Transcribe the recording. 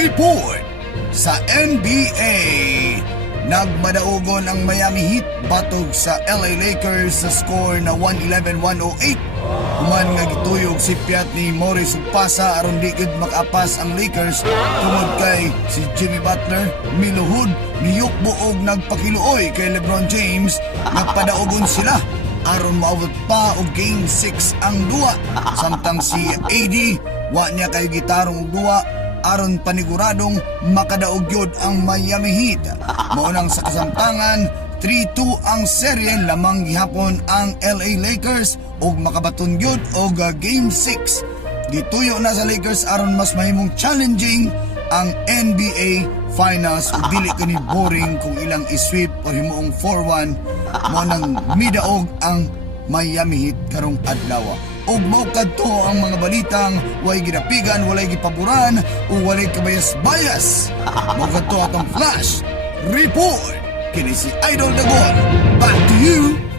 Report sa NBA. Nagmadaugon ang Miami Heat batog sa LA Lakers sa score na 111-108. Human nga gituyog si Piat ni Morris ug pasa aron di gid makapas ang Lakers tungod kay si Jimmy Butler miluhod, miyukbo og nagpakiluoy kay LeBron James. Nagpadaugon sila aron maabot pa og Game 6 ang duwa. Samtang si AD wa niya kay gitarong og duwa aron paniguradong makadaog yod ang Miami Heat. Maunang sa kasamtangan, 3-2 ang serye, lamang gihapon ang LA Lakers ug makabaton yod og Game 6. Gituyo na sa Lakers aron mas mahimong challenging ang NBA Finals ug dili kani boring kung ilang isweep o himuong 4-1 mo nang midaog ang Miami Heat karong adlaw. Og mao kadto ang mga balitang way ginapigan, walay gipaboran o walay kabayas-bayas. Mao kadto atong Flash Report. Kini si Idol Dagon. Back to you.